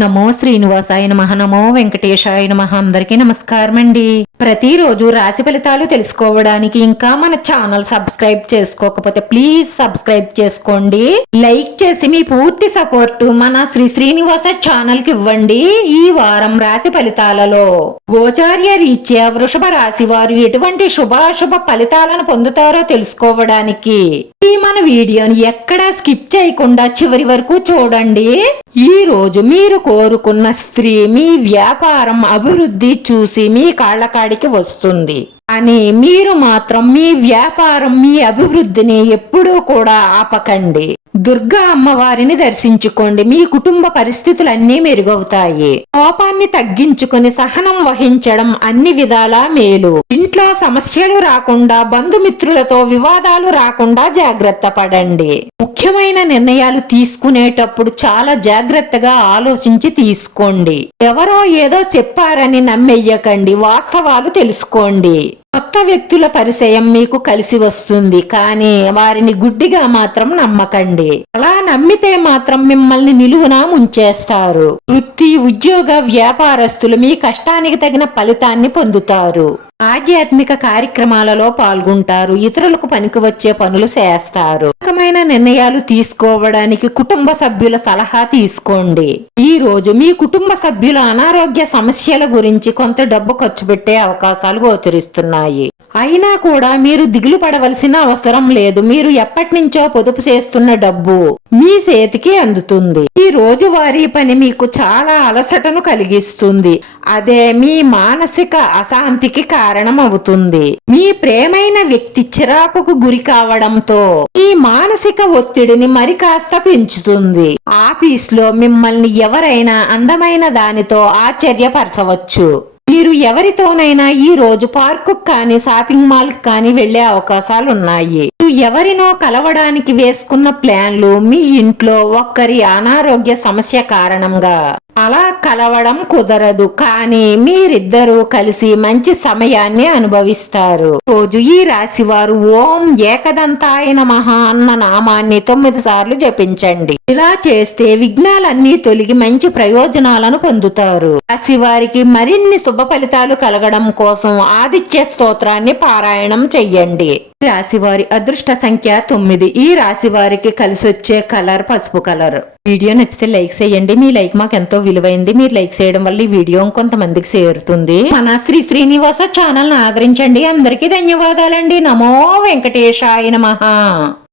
నమో శ్రీనివాసాయ నమః. నమో వెంకటేశాయ నమః. అందరికీ నమస్కారం అండి. ప్రతిరోజు రాశి ఫలితాలు తెలుసుకోవడానికి ఇంకా మన ఛానల్ సబ్స్క్రైబ్ చేసుకోకపోతే ప్లీజ్ సబ్స్క్రైబ్ చేసుకోండి. లైక్ చేసి మీ పూర్తి సపోర్ట్ మన శ్రీనివాస ఛానల్ కి ఇవ్వండి. ఈ వారం రాశి ఫలితాలలో గోచార్య రీత్యా వృషభ రాశి వారు ఎటువంటి శుభాశుభ ఫలితాలను పొందుతారో తెలుసుకోవడానికి ఈ మన వీడియోని ఎక్కడా స్కిప్ చేయకుండా చివరి వరకు చూడండి. ఈ రోజు మీరు కోరుకున్న స్త్రీ మీ వ్యాపారం అభివృద్ధి చూసి మీ కాళ్ళకాడికి వస్తుంది అని మీరు మాత్రం మీ వ్యాపారం మీ అభివృద్ధిని ఎప్పుడూ కూడా ఆపకండి. దుర్గా అమ్మవారిని దర్శించుకోండి. మీ కుటుంబ పరిస్థితులన్నీ మెరుగవుతాయి. కోపాన్ని తగ్గించుకుని సహనం వహించడం అన్ని విధాలా మేలు. ఇంట్లో సమస్యలు రాకుండా బంధుమిత్రులతో వివాదాలు రాకుండా జాగ్రత్త పడండి. ముఖ్యమైన నిర్ణయాలు తీసుకునేటప్పుడు చాలా జాగ్రత్తగా ఆలోచించి తీసుకోండి. ఎవరో ఏదో చెప్పారని నమ్మెయ్యకండి. వాస్తవాలు తెలుసుకోండి. కొత్త వ్యక్తుల పరిచయం మీకు కలిసి వస్తుంది, కానీ వారిని గుడ్డిగా మాత్రం నమ్మకండి. అలా నమ్మితే మాత్రం మిమ్మల్ని నిలువునా ముంచేస్తారు. వృత్తి ఉద్యోగ వ్యాపారస్తులు మీ కష్టానికి తగిన ఫలితాన్ని పొందుతారు. ఆధ్యాత్మిక కార్యక్రమాలలో పాల్గొంటారు. ఇతరులకు పనికి వచ్చే పనులు చేస్తారు. రకమైన నిర్ణయాలు తీసుకోవడానికి కుటుంబ సభ్యుల సలహా తీసుకోండి. ఈ రోజు మీ కుటుంబ సభ్యుల అనారోగ్య సమస్యల గురించి కొంత డబ్బు ఖర్చు పెట్టే అవకాశాలు గోచరిస్తున్నాయి. అయినా కూడా మీరు దిగులు పడవలసిన అవసరం లేదు. మీరు ఎప్పటి నుంచో పొదుపు చేస్తున్న డబ్బు మీ చేతికి అందుతుంది. ఈ రోజువారీ పని మీకు చాలా అలసటను కలిగిస్తుంది. అదే మీ మానసిక అశాంతికి కారణం అవుతుంది. మీ ప్రేమైన వ్యక్తి చిరాకుకు గురి కావడంతో ఈ మానసిక ఒత్తిడిని మరి కాస్త పెంచుతుంది. ఆఫీస్లో మిమ్మల్ని ఎవరైనా అందమైన దానితో ఆశ్చర్యపరచవచ్చు. మీరు ఎవరితోనైనా ఈ రోజు పార్కు కానీ షాపింగ్ మాల్ కానీ వెళ్లే అవకాశాలు ఉన్నాయి. మీరు ఎవరినో కలవడానికి వేసుకున్న ప్లాన్లు మీ ఇంట్లో ఒక్కరి అనారోగ్య సమస్య కారణంగా అలా కలవడం కుదరదు. కానీ మీరిద్దరూ కలిసి మంచి సమయాన్ని అనుభవిస్తారు. రోజు ఈ రాశి వారు ఓం ఏకదంతాయ నమః అన్న నామాన్ని 9 సార్లు జపించండి. ఇలా చేస్తే విఘ్నాలన్నీ తొలగి మంచి ప్రయోజనాలను పొందుతారు. రాశి వారికి మరిన్ని శుభ ఫలితాలు కలగడం కోసం ఆదిత్య స్తోత్రాన్ని పారాయణం చెయ్యండి. రాశి వారి అదృష్ట సంఖ్య 9. ఈ రాశి వారికి కలిసొచ్చే కలర్ పసుపు కలర్. వీడియో నచ్చితే లైక్ చేయండి. మీ లైక్ మాకు ఎంతో విలువైంది. మీరు లైక్ చేయడం వల్ల ఈ వీడియో కొంతమందికి చేరుతుంది. మన శ్రీనివాస ఛానల్ ను ఆదరించండి. అందరికీ ధన్యవాదాలండి. నమో వెంకటేశాయ నమః.